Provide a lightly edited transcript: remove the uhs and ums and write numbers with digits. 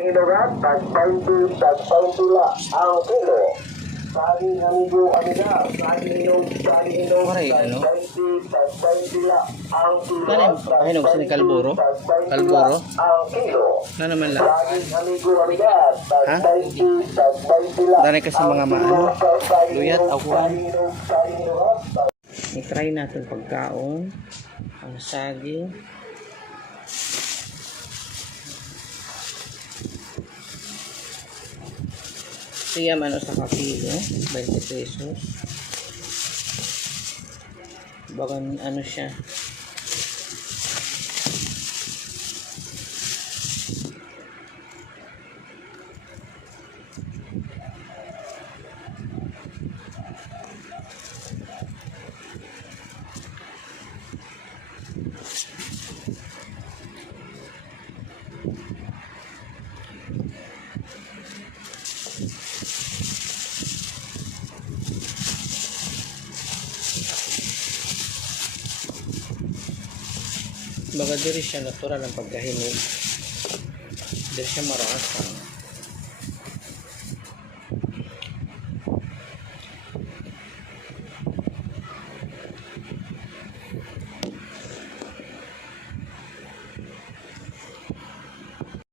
saging inurat, tag-20 la ang kilo. Saging amigo amiga, saging inog, Pare, ano? tag-20 la ang kilo. Ano yung pahinog sa ni Kalburo? Kalburo? Ang kilo. Na naman lang. Saging amigo amiga, tag-20 la. Dali kasi mga maano. Luyat, akuan. Saging inurat, I-try natin pagkaon. Ang saging. Siyam ano sa kapilo, 20 pesos. Bagan ano siya. Baga diri siya natural ang pagkahinog. Diri siya marasa.